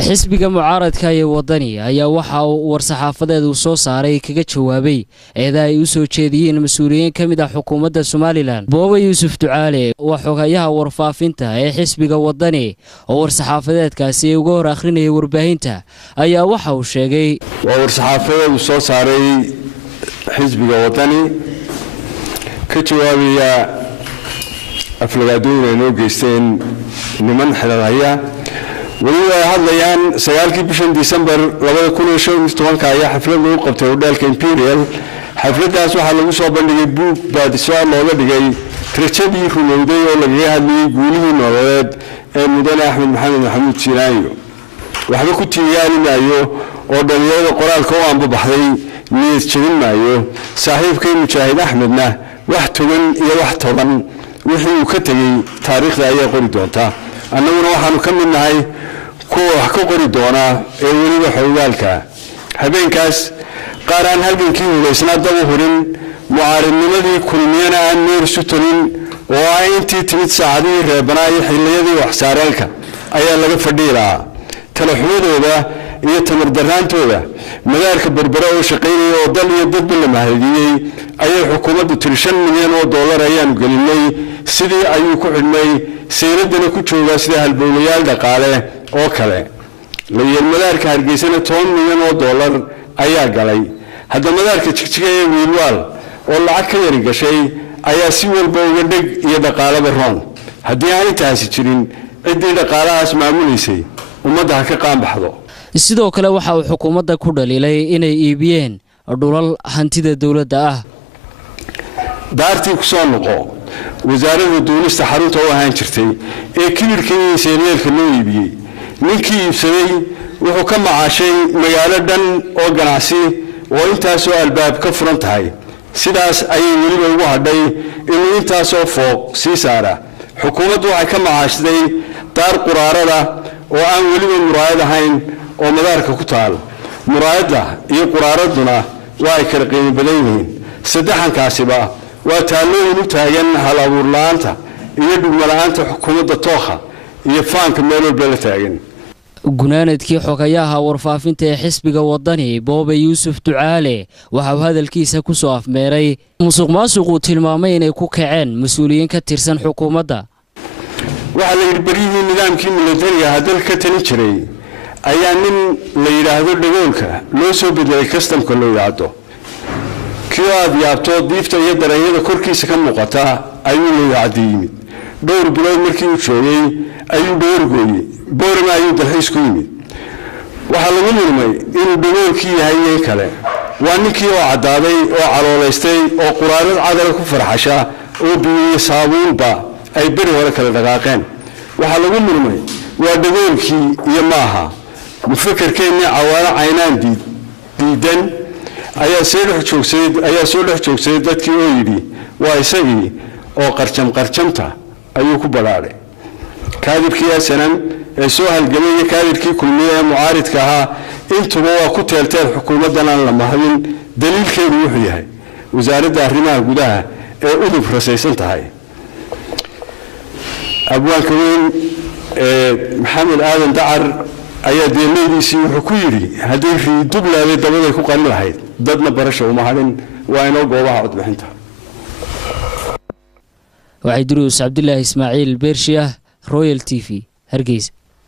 xisbiga mucaaradka ee wadani ayaa waxa uu war-saxaafadeed soo saaray kaga jawaabay eedaha ay u soo jeediyeen mas'uuliyiin ka mid ah xukuumadda Somaliland. Booba Yuusuf Ducaale waa xogayaha warfaafinta ee xisbiga wadani oo war-saxaafadeedkaasi uga hor akhrinayay warbaahinta ayaa waxa uu sheegay war-saxaafadeed soo saaray xisbiga wadani ka jawaabaya aflagaadooyin ay noo geysteen niman xilaalaya waliba hadlayaan 9 bishan December 2015 ayaa xaflad lagu qabtay hotelka Imperial. xafladaas waxaa lagu soo bandhigay buug baadisoo looga dhigay tirajadii rumowday oo laga hadlayay guulihii nololeed ee mudane Axmed Maxamed Siiraayo. waxba ku tiyaalimayo oo dhalinyarada qoraalka oo aanba baxday niyad jabin maayo. saaxiibkay Mujaahid Axmedna wax togan iyo wax toban wixii uu ka tagay taariikhda ayaa qori doonta. annaguna waxaanu ka mid nahay kuwa wax ka qori doona ee weliba xogaalka. habeenkaas qaar aan halgankii hubaysnaa daba hurin mucaaradnimadii kulmiyana aan meer isu talin oo ay intii timid saacadii reebanaa iyo xilliyadii wax saaraalka ayaa laga fadhiilaa talaxumadooda iyo tamar daraantooda madaarka berbera oo shaqeynaya oo dal iyo dadba la mahadiyay ayay xukuumaddu $5 milyan ayaanu gelinay sidii ayuu ku xidhmay sayradana ku jooga sida halbowlayaal dhaqaale oo kale leeyahay madaarka Hargeysana $10 milyan ayaa galay. hadda madaarka Jigjiga ee Wiilwaal oo lacag ka yari gashay ayaa si walba uga dhig iyo dhaqaalaba roon. haddii aan intaasi jirin cidii dhaqaalahaas maamuleysay ummadda ka qaanbaxdo. sidoo kale waxa uu xukuumadda ku dhaliilay inay iibiyeen dhulal hantida dawladda ah. daartii ku soo noqo wasaaradda duulista xarunta oo ahaan jirtay ee kibirkii Soomaaliyeedka loo iibiyay. ninkii iibsaday wuxuu ka macaashay magaalo dhan oo ganacsi oo intaas oo albaab ka furan tahay. sidaas ayay weliba ugu hadhay inuu intaas oo fooq sii saara. xukuumaddu waxay ka macaashday daar quraarada oo aan weliba muraayad ahayn oo madaarka ku taal. muraayadda iyo quraaraduna waa ay kala qiimo badan yihiin. saddexankaasiba waa taalooyin u taagan hal abuur la'aanta iyo dhugma la'aanta xukuumadda tooxa iyo faanka meel walba la taagan. gunaanadkii xogayaha warfaafinta ee xisbiga wadani Booba Yuusuf Ducaale waxa uu hadalkiisa ku soo afmeeray musuqmaasuqu tilmaamay inay ku kaceen mas'uuliyiin ka tirsan xukuumadda. waxa la yirbariyay nidaamkii militariga hadal ka tani jiray ayaa nin la yiraahdo dhagoolka loo soo bedelay customka loo yiraahdo kii aad yaabto diifta iyo dareenyada korkiisa ka muuqata ayuu loo yimid. dhowr bilood markii uu joogay ayuu dhoorgooyay boorama ayuu dalxiis ku yimid. waxaa lagu murmay inuu dhagoolkii yahay kale. waa ninkii oo cadaaday oo calooleystay oo quraarad cadal ku farxasha oo biyo saabuunba ay bari hore kala dhaqaaqeen. waxaa lagu murmay waa dhagoolkii iyo maaha mufakarkeena cawaala caynaan diidan ayaa soo dhex joogsaday dadkii oo yidhi waa isagii oo qarjamta ayuu ku balaaday. kaadibkii asanan ee soo halgamay kaadibkii kulmiye ee mucaaridka ahaa intuba waa ku teelteel xukuumaddan aan la mahadin. daliilkeedu wuxuu yahay wasaaradda arrimaha gudaha ee udub rasaysan tahay. abwaanka weyn maxamed aadan dacar ayaa deemaydiisii wuxuu ku yidhi haddii riidublaabay dabaday ku qarin lahayd dadna barasho uma hadhin. waa inoo goobaha codbixinta. وعيدروس عبد الله إسماعيل بيرشيا رويال TV هرقيز.